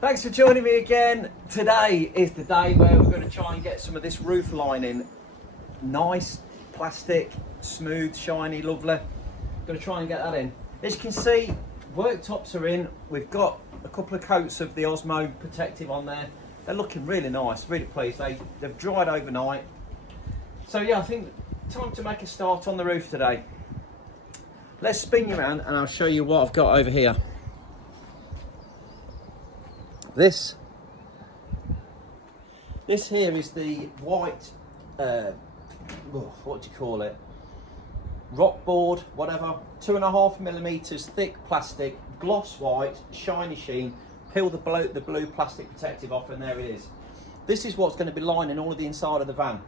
Thanks for joining me again. Today is the day where we're going to try and get some of this roof lining nice, plastic, smooth, shiny, lovely. Going to try and get that in. As you can see, worktops are in. We've got a couple of coats of the Osmo protective on there. They're looking really nice, really pleased. They've dried overnight. So yeah, I think time to make a start on the roof today. Let's spin you around and I'll show you what I've got over here. This here is the white, what do you call it? Rock board, whatever. 2.5mm thick plastic, gloss white, shiny sheen. Peel the blue plastic protective off, and there it is. This is what's going to be lining all of the inside of the van.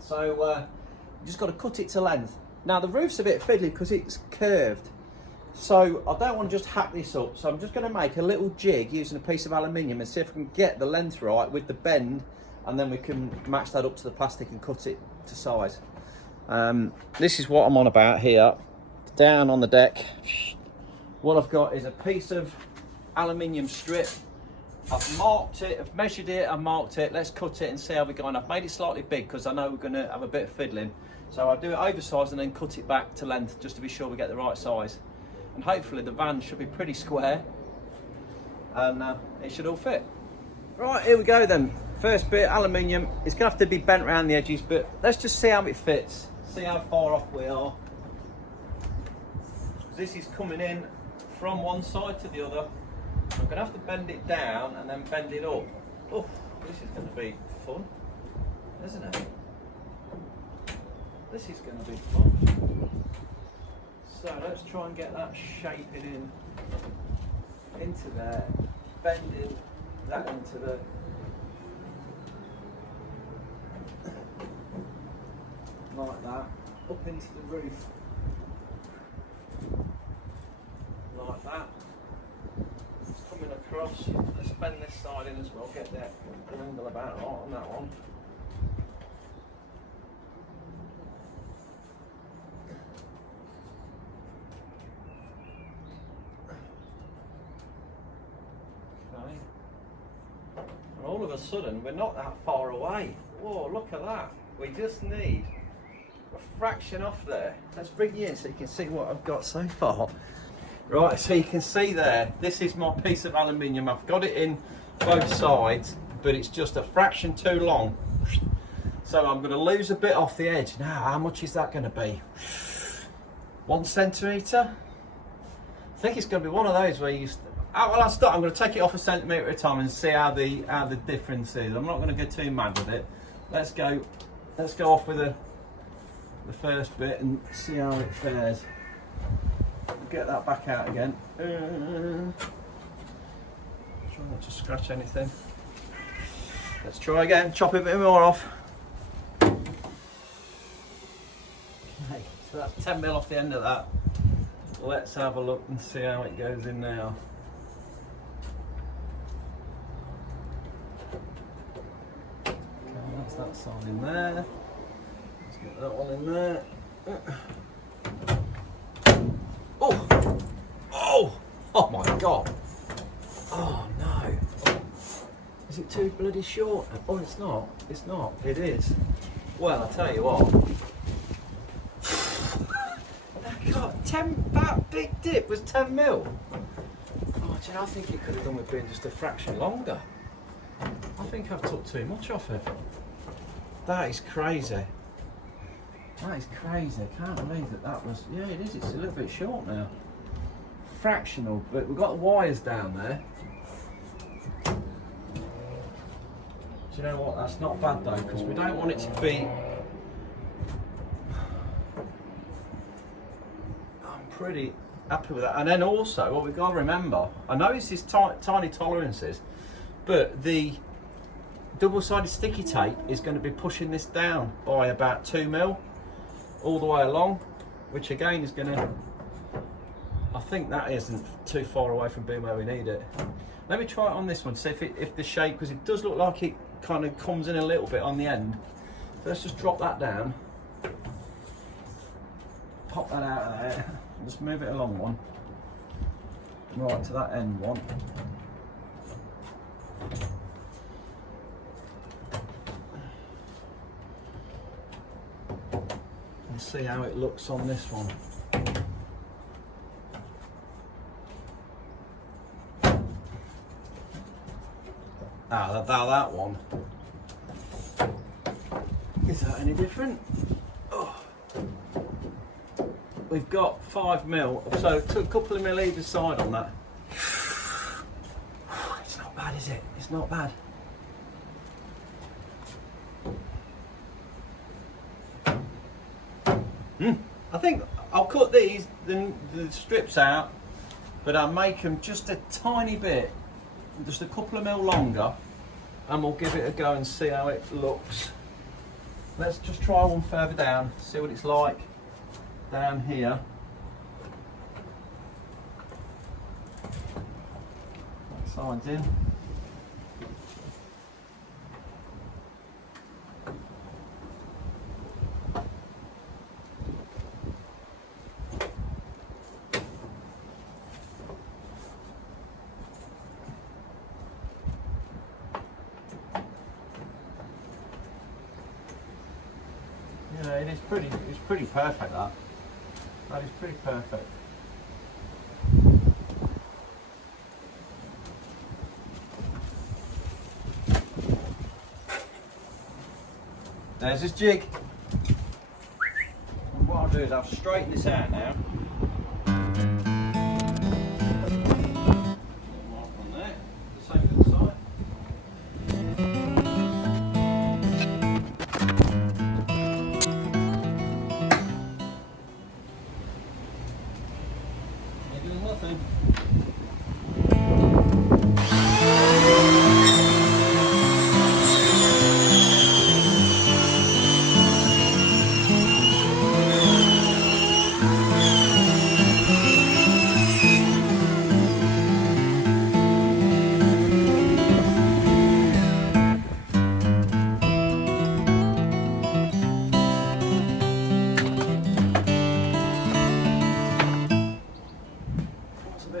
So you just got to cut it to length. Now the roof's a bit fiddly because it's curved. So I don't want to just hack this up, so I'm just going to make a little jig using a piece of aluminium and see if I can get the length right with the bend, and then we can match that up to the plastic and cut it to size. This is what I'm on about here. Down on the deck, what I've got is a piece of aluminium strip. I've marked it, I've measured it, I've marked it. Let's cut it and see how we're going. I've made it slightly big because I know we're going to have a bit of fiddling. So I'll do it oversized and then cut it back to length just to be sure we get the right size. And hopefully the van should be pretty square and it should all fit. Right, here we go then. First bit, aluminium. It's going to have to be bent around the edges, but let's just see how it fits. See how far off we are. This is coming in from one side to the other. I'm going to have to bend it down and then bend it up. Oh, this is going to be fun, isn't it? This is going to be fun. So let's try and get that shaping into there, bending that into the like that, up into the roof like that, coming across. Let's bend this side in as well, get that angle about right on that one. And all of a sudden, we're not that far away. Whoa, look at that. We just need a fraction off there. Let's bring you in so you can see what I've got so far. Right, so you can see there, this is my piece of aluminium. I've got it in both sides, but it's just a fraction too long. So I'm going to lose a bit off the edge. Now, how much is that going to be? 1 centimetre? I think it's going to be one of those where you... Well, I'm going to take it off a centimetre at a time and see how the difference is. I'm not going to go too mad with it. Let's go off with the first bit and see how it fares. Get that back out again. Try not to scratch anything. Let's try again. Chop a bit more off. Okay, so that's 10mm off the end of that. Let's have a look and see how it goes in now. That's that side in there. Let's get that one in there. Oh! Oh! Oh my God! Oh no! Is it too bloody short? Oh, it's not. It's not. It is. Well, I'll tell you what. God, that big dip was 10mm. Oh, do you know, I think it could have done with being just a fraction longer. I think I've took too much off it. That is crazy. That is crazy. I can't believe that was... Yeah, it is. It's a little bit short now. Fractional, but we've got the wires down there. Do you know what? That's not bad though, because we don't want it to be... I'm pretty happy with that. And then also, what we've got to remember, I know this is tiny tolerances, but the double-sided sticky tape is going to be pushing this down by about 2mm all the way along, which again is going to, I think that isn't too far away from being where we need it. Let me try it on this one, see if the shape, because it does look like it kind of comes in a little bit on the end. So let's just drop that down, pop that out of there, just move it along one, right to that end one. see how it looks on this one. That one. Is that any different? Oh. We've got 5mm, so took a couple of mil either side on that. It's not bad, is it? It's not bad. I think I'll cut the strips out, but I'll make them just a tiny bit, just a couple of mil longer, and we'll give it a go and see how it looks. Let's just try one further down, see what it's like down here. That side's in. Yeah, it's pretty perfect, that. That is pretty perfect. There's his jig. And what I'll do is I'll straighten this out now. Mark on there, the same to the side. Nothing.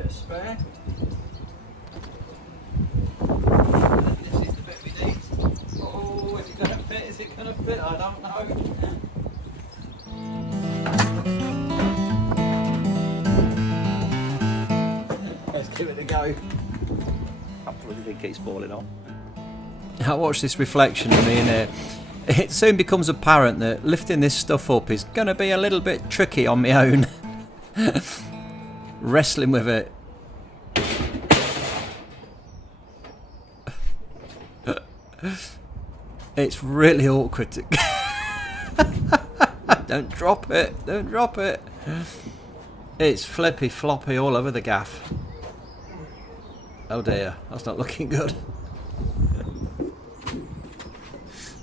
Spare. This is the bit we need. Oh, is it going to fit? Is it going to fit? I don't know. Let's give it a go. I bloody think it's falling off. I watch this reflection of me in here. It soon becomes apparent that lifting this stuff up is going to be a little bit tricky on my own. Wrestling with it. It's really awkward to don't drop it, don't drop it. It's flippy floppy all over the gaff. Oh dear, that's not looking good.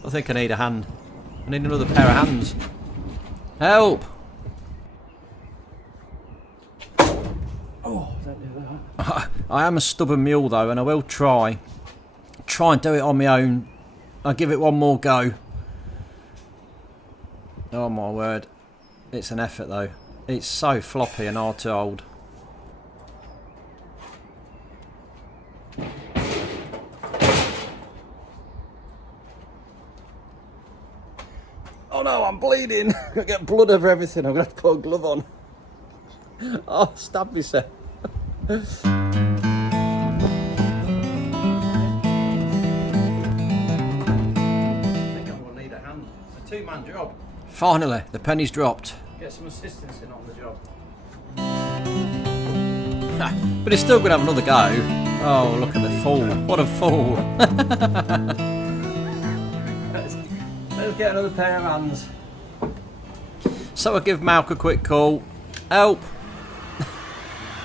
I think I need a hand. I need another pair of hands. Help! Oh, don't do that. I am a stubborn mule though, and I will try and do it on my own. I'll give it one more go. Oh my word, it's an effort though. It's so floppy and hard to hold. Oh no, I'm bleeding. I'm gonna get blood over everything. I'm gonna have to put a glove on. Oh, stab myself. I think I'm gonna need a hand. It's a two-man job. Finally, the penny's dropped. Get some assistance in on the job. But it's still gonna have another go. Oh, look at the fool. What a fool. Let's get another pair of hands. So I give Malk a quick call. Help!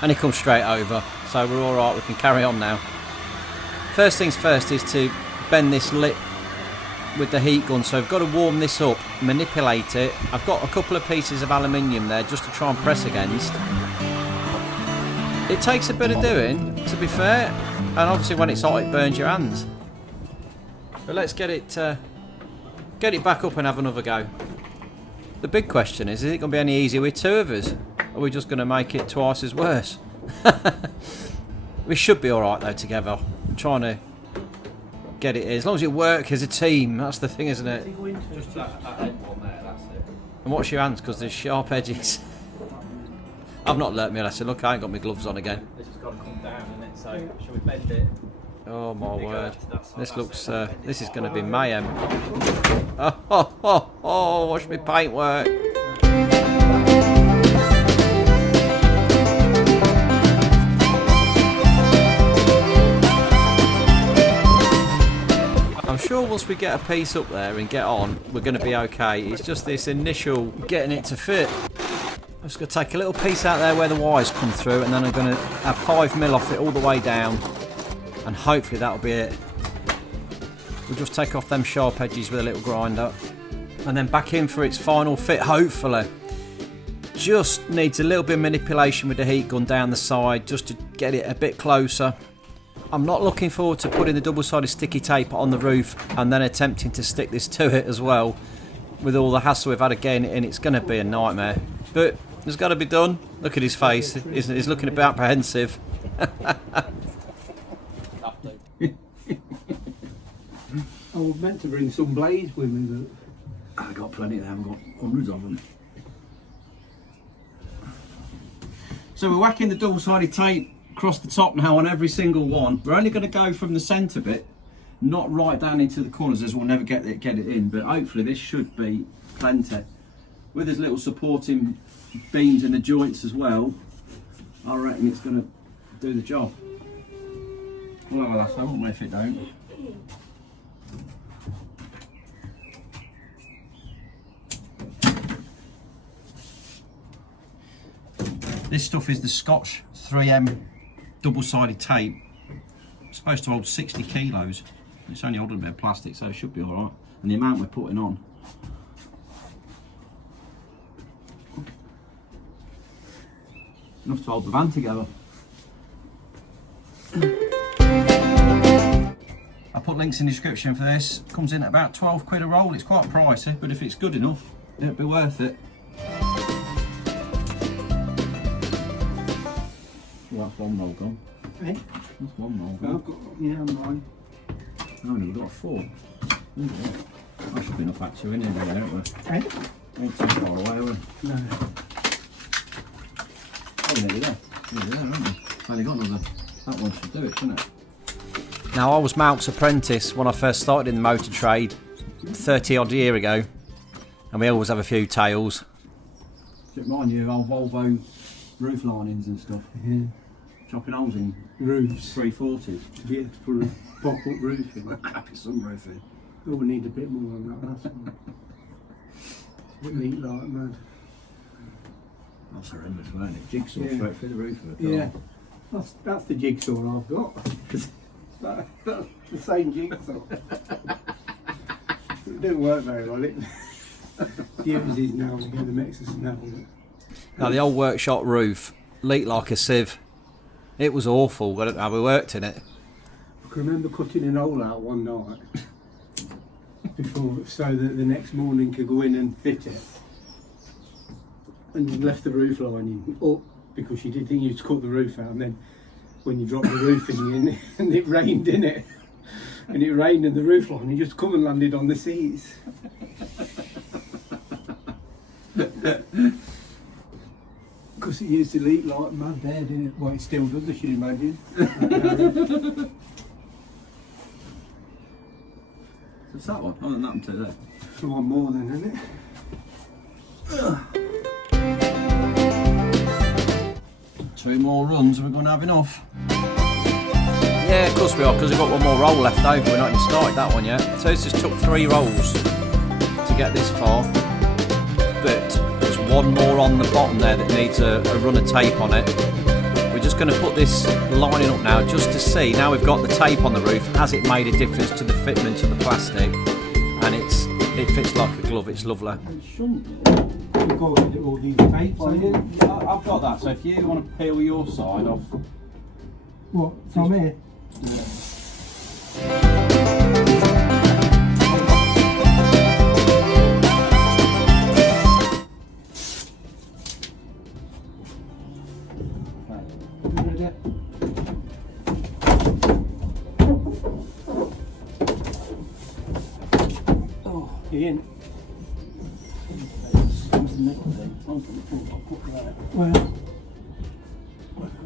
And he comes straight over. So we're alright, we can carry on now. First things first is to bend this lip with the heat gun. So I've got to warm this up, manipulate it. I've got a couple of pieces of aluminium there just to try and press against. It takes a bit of doing, to be fair. And obviously when it's hot it burns your hands. But let's get it back up and have another go. The big question is it going to be any easier with two of us? Or are we just going to make it twice as worse? We should be alright though together. I'm trying to get it as long as it works as a team. That's the thing, isn't it? Just that head one there, that's it. And wash your hands because there's sharp edges. I've not learnt my lesson. Look, I ain't got my gloves on again. This has got to come down, isn't it? So, shall we bend it? Oh my word. This looks, this is going to be mayhem. Oh, watch me paintwork. I'm sure once we get a piece up there and get on, we're going to be okay. It's just this initial getting it to fit. I'm just going to take a little piece out there where the wires come through, and then I'm going to have 5mm off it all the way down, and hopefully that'll be it. We'll just take off them sharp edges with a little grinder, and then back in for its final fit, hopefully. Just needs a little bit of manipulation with the heat gun down the side, just to get it a bit closer. I'm not looking forward to putting the double-sided sticky tape on the roof and then attempting to stick this to it as well. With all the hassle we've had again, and it's going to be a nightmare. But it's got to be done. Look at his face. He's looking a bit apprehensive. I was meant to bring some blades with me, but I got plenty of them. I've got hundreds of them. So we're whacking the double-sided tape across the top now on every single one. We're only going to go from the centre bit, not right down into the corners, as we'll never get it in. But hopefully this should be plenty. With his little supporting beams in the joints as well, I reckon it's going to do the job. We'll have a lasso, won't we, if it don't? This stuff is the Scotch 3M double-sided tape. It's supposed to hold 60 kilos. It's only holding a bit of plastic, so it should be alright. And the amount we're putting on. Enough to hold the van together. I put links in the description for this. Comes in at about 12 quid a roll. It's quite pricey, but if it's good enough, it'll be worth it. Well, that's one roll gone. eh? That's one roll gone. I've got, yeah, mine. No, we've got 4. That should be enough actually in here, haven't we? Eh? Ain't too far away, are we? No. Oh, nearly there. Nearly there, aren't we? Only got another. That one should do it, shouldn't it? Now, I was Malk's apprentice when I first started in the motor trade 30 odd year ago, and we always have a few tales. Does it remind you of old Volvo roof linings and stuff? Yeah. Chopping holes in Roofs. 340s. Yeah, for a pop-up roofing. Happy sunroofing. Oh, we need a bit more than that, that's all. It's a bit neat like mad. That's horrendous, weren't it? Jigsaw Yeah. straight through the roof of the car. Yeah. That's the jigsaw I've got. That's the same jigsaw. It didn't work very well. It uses now to get the mixers now. Now, the old workshop roof leaked like a sieve. It was awful. I don't know how we worked in it. I can remember cutting an hole out one night before, so that the next morning could go in and fit it, and you left the roof lining up because you did think you'd cut the roof out, and then when you dropped the roofing in and it rained in it, and it rained and the roof lining just come and landed on the seats. Because it used to leak like mad there, didn't it? Well, it still does, I should imagine. What's that one? Oh, that one to there. One more then, isn't it? 2 more runs and we're going to have enough. Yeah, of course we are, because we've got one more roll left over. We're not even started that one yet. So this just took 3 rolls to get this far. But there's one more on the bottom there that needs a run of tape on it. We're just going to put this lining up now just to see. Now we've got the tape on the roof, has it made a difference to the fitment of the plastic? And it fits like a glove, it's lovely. It shouldn't. You've got all these tapes on it. I've got that, so if you want to peel your side off. What, from here? Oh, Ian. Well,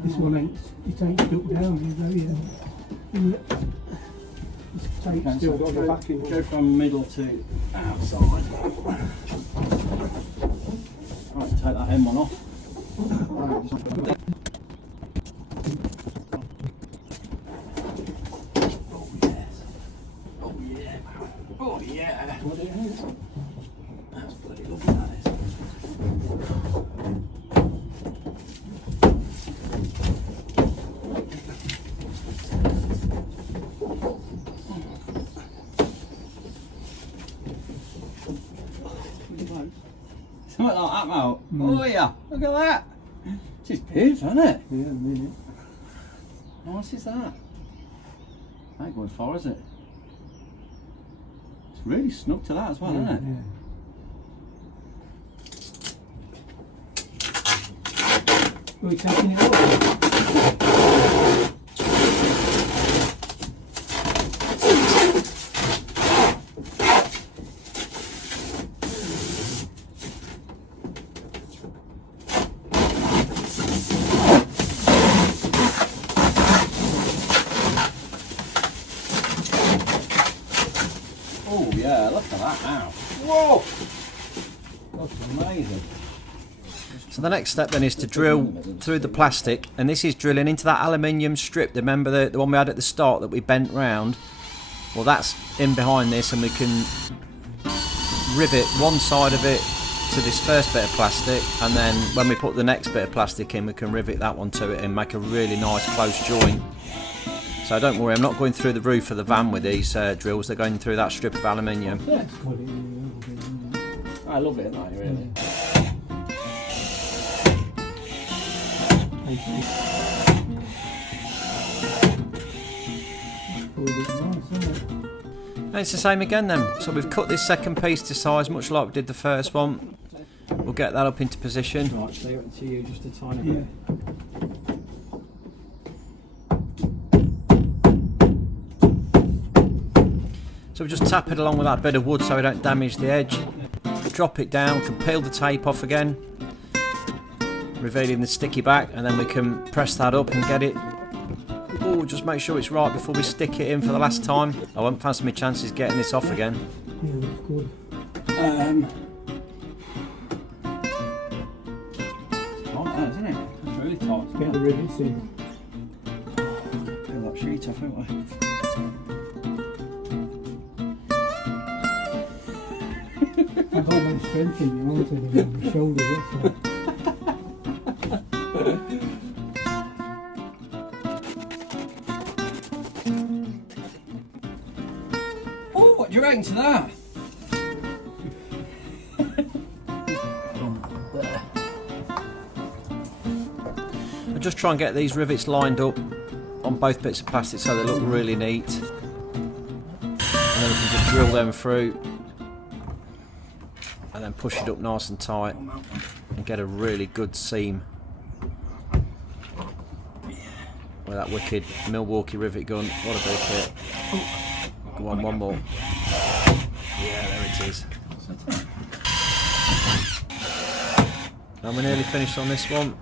this one ain't, it ain't stuck down, though, yeah. This tape's still got the back in. Go from middle to outside. Right, take that M one off. Oh yeah. Oh yeah. What it is. That's bloody lovely, that is. Something like that, Mal. Oh yeah, look at that. It's big, isn't it? Yeah, a minute. How much is that? Ain't going far, is it? It's really snug to that as well, isn't it? Yeah. Are we taking it off? Oh yeah, look at that now. Whoa! That's amazing. So the next step then is to drill through the plastic, and this is drilling into that aluminium strip. Remember the one we had at the start that we bent round? Well, that's in behind this, and we can rivet one side of it to this first bit of plastic, and then when we put the next bit of plastic in, we can rivet that one to it and make a really nice close joint. So don't worry, I'm not going through the roof of the van with these drills, they're going through that strip of aluminium. Yeah, that's what it is. I love it, don't you, really? And it's the same again then. So we've cut this second piece to size, much like we did the first one. We'll get that up into position. Right, so it to you just a tiny bit. So we just tap it along with that bit of wood so we don't damage the edge. Drop it down, can peel the tape off again, revealing the sticky back, and then we can press that up and get it. Oh, just make sure it's right before we stick it in for the last time. I won't fancy my chances getting this off again. Yeah, that's good. Tight, isn't it? It's really tight. Get the rivets in. Peel that sheet off, haven't we? I've got no strength in you, haven't I? On my shoulders, that's Oh, what do you reckon to that? I'll just try and get these rivets lined up on both bits of plastic so they look really neat. And then we can just drill them through and then push it up nice and tight and get a really good seam with that wicked Milwaukee rivet gun. What a big hit. Go on, one more. Yeah, there it is. And we're nearly finished on this one.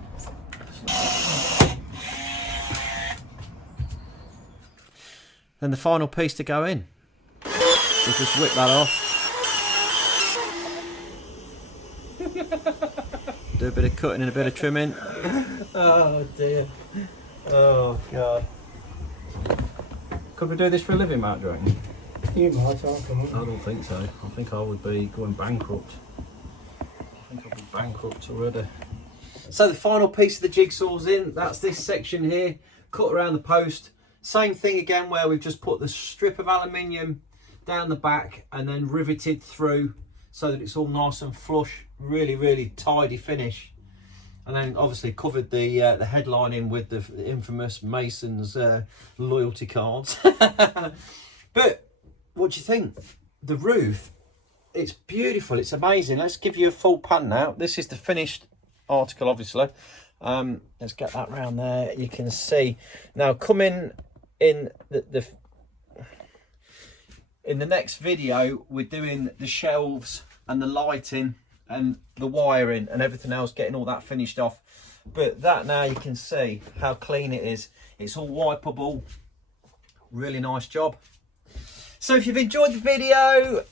Then the final piece to go in. We'll just whip that off. Do a bit of cutting and a bit of trimming. Oh dear. Oh god. Could we do this for a living, Matt, do you reckon? You might, I don't think so. I think I would be going bankrupt. I think I'll be bankrupt already. So the final piece of the jigsaw's in. That's this section here. Cut around the post. Same thing again where we've just put the strip of aluminium down the back and then riveted through so that it's all nice and flush. Really, really tidy finish. And then obviously covered the headline in with the infamous Mason's loyalty cards. But what do you think? The roof, it's beautiful, it's amazing. Let's give you a full pan now. This is the finished article, obviously. Let's get that round there. You can see now coming in in the next video, we're doing the shelves and the lighting and the wiring and everything else, getting all that finished off. But that, now you can see how clean it is. It's all wipeable. Really nice job. So if you've enjoyed the video,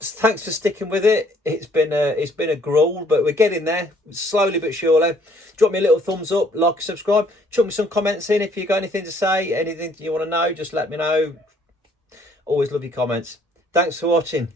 thanks for sticking with it. It's been a gruel, but we're getting there slowly but surely. Drop me a little thumbs up, like, subscribe. Chuck me some comments in if you've got anything to say, anything you want to know, just let me know. Always love your comments. Thanks for watching.